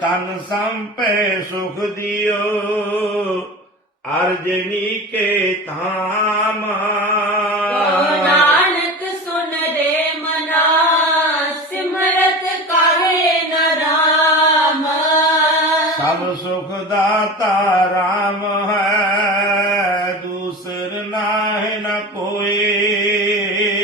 ਤਨ ਸੰਪੇ ਸੁਖ ਦਿਓ ਅਰਜਨੀ ਕੇ ਧਾਮ ਨਾਨਕ ਸੁਨ ਰੇ ਮਨਾ ਸਿਮਰਤ ਕਰੇ ਨਰਾਮ ਸਭ ਸੁਖ ਦਾਤਾ RAM ਹੈ ਦੂਸਰ ਨਾਹਿ ਨ ਕੋਈ